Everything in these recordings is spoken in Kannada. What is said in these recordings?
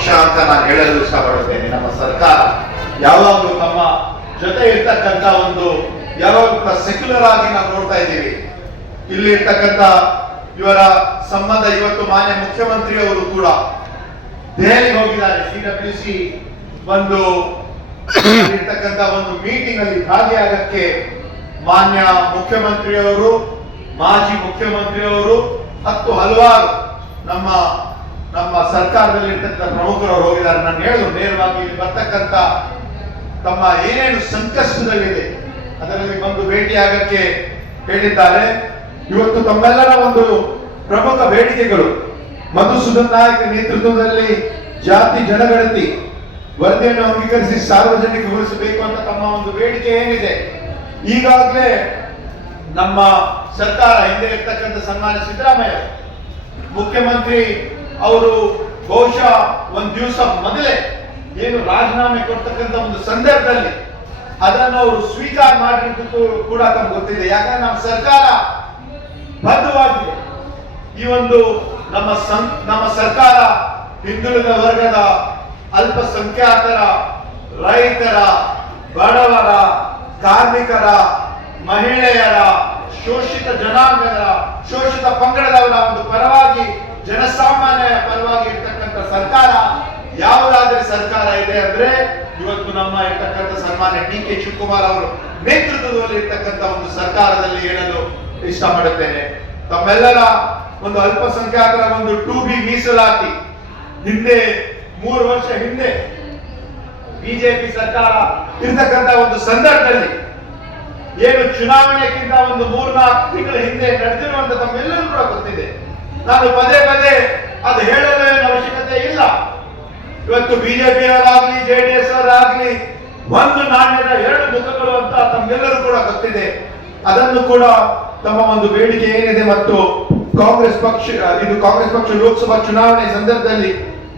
ಪಕ್ಷ ಅಂತ ನಾನು ಹೇಳಲು ಇಷ್ಟಪಡುತ್ತೇನೆ. ನಮ್ಮ ಸರ್ಕಾರ ಯಾವಾಗಲೂ ನಮ್ಮ ಜೊತೆ ಇರ್ತಕ್ಕಂಥ ಒಂದು ಯಾವಾಗಲೂ ಸೆಕ್ಯುಲರ್ ಆಗಿ ನಾವು ನೋಡ್ತಾ ಇದ್ದೀವಿ. ಇಲ್ಲಿ ಇರ್ತಕ್ಕಂಥ ಇವರ ಸಂಬಂಧ ಇವತ್ತು ಮಾನ್ಯ ಮುಖ್ಯಮಂತ್ರಿಯವರು ಕೂಡ ದೆಹಲಿಗೆ ಹೋಗಿದ್ದಾರೆ. CWC ಒಂದು ಇರ್ತಕ್ಕಂಥ ಒಂದು ಮೀಟಿಂಗ್ ಅಲ್ಲಿ ಭಾಗಿಯಾಗಕ್ಕೆ ಮಾನ್ಯ ಮುಖ್ಯಮಂತ್ರಿಯವರು, ಮಾಜಿ ಮುಖ್ಯಮಂತ್ರಿಯವರು ಮತ್ತು ಹಲವಾರು ನಮ್ಮ ಸರ್ಕಾರದಲ್ಲಿ ಇರ್ತಕ್ಕಂಥ ಪ್ರಮುಖರು ಹೋಗಿದ್ದಾರೆ. ನಾನು ಹೇಳುದು ನೇರವಾಗಿ ಇಲ್ಲಿ ಬರ್ತಕ್ಕಂಥ ತಮ್ಮ ಏನೇನು ಸಂಕಷ್ಟದಲ್ಲಿದೆ ಅದರಲ್ಲಿ ಬಂದು ಭೇಟಿಯಾಗಕ್ಕೆ ಹೇಳಿದ್ದಾರೆ. ಇವತ್ತು ತಮ್ಮೆಲ್ಲರ ಒಂದು ಪ್ರಮುಖ ಬೇಡಿಕೆಗಳು ಮಧುಸೂದನ್ ನಾಯಕ್ ನೇತೃತ್ವದಲ್ಲಿ ಜಾತಿ ಜನಗಣತಿ ವರದಿಯನ್ನು ಅಂಗೀಕರಿಸಿ ಸಾರ್ವಜನಿಕಗೊಳಿಸಬೇಕು ಅಂತ ತಮ್ಮ ಒಂದು ಬೇಡಿಕೆ ಏನಿದೆ. ಈಗಾಗಲೇ ನಮ್ಮ ಸರ್ಕಾರ ಹಿಂದೆ ಇರ್ತಕ್ಕಂಥ ಸನ್ಮಾನ್ಯ ಸಿದ್ದರಾಮಯ್ಯ ಮುಖ್ಯಮಂತ್ರಿ ಅವರು ಬಹುಶಃ ಒಂದು ದಿವಸ ಮೊದಲೇ ಏನು ರಾಜೀನಾಮೆ ಕೊಡ್ತಕ್ಕಂಥ ಒಂದು ಸಂದರ್ಭದಲ್ಲಿ ಅದನ್ನು ಅವರು ಸ್ವೀಕಾರ ಮಾಡಿದ್ದು ಕೂಡ ತಮ್ಗೆ ಗೊತ್ತಿದೆ. ಯಾಕಂದ್ರೆ ನಮ್ಮ ಸರ್ಕಾರ ಬದ್ಧವಾಗಿದೆ. ಈ ಒಂದು ನಮ್ಮ ಸರ್ಕಾರ ಹಿಂದುಳಿದ ವರ್ಗದ, ಅಲ್ಪಸಂಖ್ಯಾತರ, ರೈತರ, ಬಡವರ, ಕಾರ್ಮಿಕರ, ಮಹಿಳೆಯರ, ಶೋಷಿತ ಜನಾಂಗದ, ಶೋಷಿತ ಪಂಗಡದವರ ಒಂದು ಪರವಾಗಿ, ಜನಸಾಮಾನ್ಯರ ಪರವಾಗಿ ಇರ್ತಕ್ಕಂಥ ಸರ್ಕಾರ ಯಾವುದಾದ್ರೆ ಸರ್ಕಾರ ಇದೆ ಅಂದ್ರೆ ಇವತ್ತು ನಮ್ಮ ಇರ್ತಕ್ಕಂಥ ಸನ್ಮಾನ್ಯ DK ಶಿವಕುಮಾರ್ ಅವರು ನೇತೃತ್ವದಲ್ಲಿ ಇರ್ತಕ್ಕಂಥ ಒಂದು ಸರ್ಕಾರದಲ್ಲಿ ಹೇಳಲು ಇಷ್ಟಪಡುತ್ತೇನೆ. ತಮ್ಮೆಲ್ಲರ ಒಂದು ಅಲ್ಪಸಂಖ್ಯಾತರ ಒಂದು 2B ಮೀಸಲಾತಿ ಹಿಂದೆ 3 ವರ್ಷ ಹಿಂದೆ ಬಿಜೆಪಿ ಸರ್ಕಾರ ಇರ್ತಕ್ಕಂಥ ಒಂದು ಸಂದರ್ಭದಲ್ಲಿ ಏನು ಚುನಾವಣೆಗಿಂತ ಒಂದು 3-4 ತಿಂಗಳ ಹಿಂದೆ ನಡೆದಿರುವಂತ ತಮ್ಮೆಲ್ಲರೂ ಕೂಡ ಗೊತ್ತಿದೆ. ನಾನು ಪದೇ ಪದೇ ಅದು ಹೇಳಲು ಅವಶ್ಯಕತೆ ಇಲ್ಲ. ಇವತ್ತು ಬಿಜೆಪಿ ಅವರಾಗ್ಲಿ JDS ಅವರಾಗ್ಲಿ ಒಂದು ನಾಣ್ಯದ 2 ಮುಖಗಳು ಅಂತ ತಮ್ಮೆಲ್ಲರೂ ಕೂಡ ಗೊತ್ತಿದೆ. ಅದನ್ನು ಕೂಡ ತಮ್ಮ ಒಂದು ಬೇಡಿಕೆ ಏನಿದೆ ಮತ್ತು ಕಾಂಗ್ರೆಸ್ ಪಕ್ಷ ಲೋಕಸಭಾ ಚುನಾವಣೆ ಸಂದರ್ಭದಲ್ಲಿ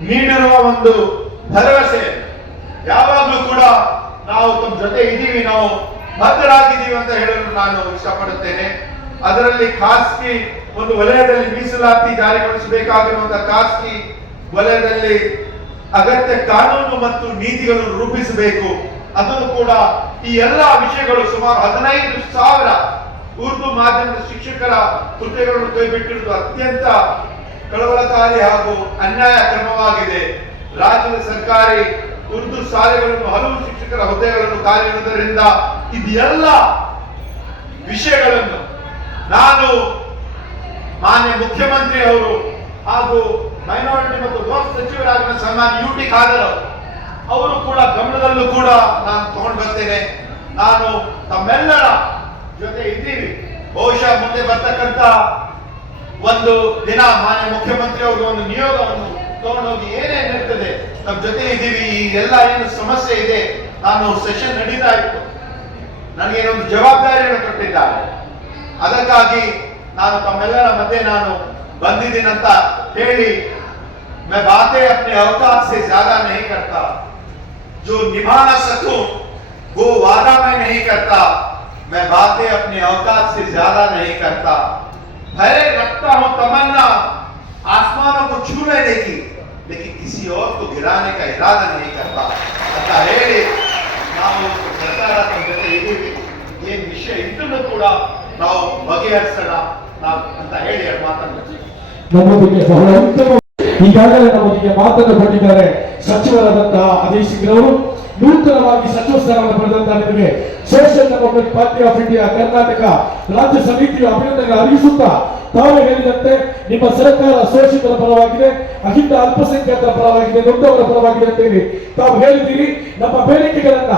ನೀಡಿರುವ ಒಂದು ಭರವಸೆ ಯಾವಾಗಲೂ ಕೂಡ ನಾವು ತಮ್ಮ ಜೊತೆ ಇದ್ದೀವಿ, ನಾವು ಬದ್ಧರಾಗಿದ್ದೀವಿ ಅಂತ ಹೇಳಲು ನಾನು ಇಷ್ಟಪಡುತ್ತೇನೆ. ಅದರಲ್ಲಿ ಖಾಸಗಿ ಒಂದು ವಲಯದಲ್ಲಿ ಮೀಸಲಾತಿ ಜಾರಿಗೊಳಿಸಬೇಕಾಗಿರುವಂತಹ ಖಾಸಗಿ ವಲಯದಲ್ಲಿ ಅಗತ್ಯ ಕಾನೂನು ಮತ್ತು ನೀತಿಗಳನ್ನು ರೂಪಿಸಬೇಕು. ಅದನ್ನು ಕೂಡ ಈ ಎಲ್ಲಾ ವಿಷಯಗಳು ಸುಮಾರು 15,000 ಉರ್ದು ಮಾಧ್ಯಮದ ಶಿಕ್ಷಕರ ಹುದ್ದೆಗಳನ್ನು ಕೈಬಿಟ್ಟಿರುವುದು ಅತ್ಯಂತ ಕಳವಳಕಾರಿ ಹಾಗೂ ಅನ್ಯಾಯ ಕ್ರಮವಾಗಿದೆ. ರಾಜ್ಯದ ಸರ್ಕಾರಿ ಉರ್ದು ಶಾಲೆಗಳನ್ನು ಹಲವು ಶಿಕ್ಷಕರ ಹುದ್ದೆಗಳನ್ನು ಖಾಲಿ ಇರುವುದರಿಂದ ಇದೆಲ್ಲ ವಿಷಯಗಳನ್ನು ನಾನು ಮಾನ್ಯ ಮುಖ್ಯಮಂತ್ರಿ ಅವರು ಹಾಗೂ ಮೈನಾರಿಟಿ ಮತ್ತು ವಕ್ಫ್ ಸಚಿವರಾಗಿರುವ ಸನ್ಮಾನ್ಯ UT ಖಾದರ್ ಅವರು ಕೂಡ ಗಮನದಲ್ಲೂ ಕೂಡ ನಾನು ತಗೊಂಡು ಬರ್ತೇನೆ. ನಾನು ತಮ್ಮೆಲ್ಲರ ಜೊತೆ ಇದ್ದೀವಿ. ಬಹುಶಃ ಮುಂದೆ ಬರ್ತಕ್ಕಂಥ ಒಂದು ದಿನ ಮಾನ್ಯ ಮುಖ್ಯಮಂತ್ರಿ ಅವರು ಒಂದು ನಿಯೋಗವನ್ನು ತಗೊಂಡೋಗಿ ಏನೇನಿರ್ತದೆ ನಮ್ಮ ಜೊತೆ ಇದ್ದೀವಿ. ಈ ಎಲ್ಲ ಏನು ಸಮಸ್ಯೆ ಇದೆ, ನಾನು ಸೆಷನ್ ನಡೀತಾ ಇತ್ತು, ನನಗೇನೊಂದು ಜವಾಬ್ದಾರಿಯನ್ನು ಕೊಟ್ಟಿದ್ದಾರೆ. ಅದಕ್ಕಾಗಿ ನಾನು ತಮ್ಮೆಲ್ಲರ ಮಧ್ಯೆ ನಾನು ಬಂದಿದ್ದೀನಂತ ಹೇಳಿ मैं बातें अपने औकात से ज्यादा नहीं करता, जो निभा ना सकूं वो वादा मैं नहीं करता, मैं बातें अपने औकात से ज्यादा नहीं करता, भले रखता हूं तमन्ना आसमानों को छू लेने की, लेकिन किसी और को गिराने का इरादा नहीं करता ಅಂತ ಹೇಳಿ ನಾವು ಸರ್ಕಾರ ತಮ್ಮ ಜೊತೆ ಇದ್ದೀವಿ. ಏನ್ ವಿಷಯ ಇದನ್ನು ಕೂಡ ನಾವು ಬಗೆಹರಿಸೋಣ ಅಂತ ಹೇಳಿ ಮಾತನ್ನು ನಮ್ಮೊಂದಿಗೆ ಬಹಳ ಉತ್ತಮ ಈಗಾಗಲೇ ನಮ್ಮೊಂದಿಗೆ ಮಾತನ್ನು ಕೊಟ್ಟಿದ್ದಾರೆ ಸಚಿವರಾದಂತಹ ಅಧೀಶಿಕರವರು. ನೂತನವಾಗಿ ಸಚಿವ ಸ್ಥಾನವನ್ನು ಪಡೆದಂತಹ ನಿಮಗೆ social development party of India Karnataka ರಾಜ್ಯ ಸಮಿತಿಯ ಅಭಿನಂದನೆ ಅರ್ಪಿಸುತ್ತಾ ತಾವು ಹೇಳಿದಂತೆ ನಿಮ್ಮ ಸರ್ಕಾರ ಶೋಷಿತರ ಪರವಾಗಿದೆ, ಅಹಿಂದ ಅಲ್ಪಸಂಖ್ಯಾತರ ಪರವಾಗಿದೆ, ದೊಡ್ಡವರ ಪರವಾಗಿದೆ ಅಂತ ಹೇಳಿ ತಾವು ಹೇಳಿದ್ದೀರಿ. ನಮ್ಮ ಬೇಡಿಕೆಗಳನ್ನ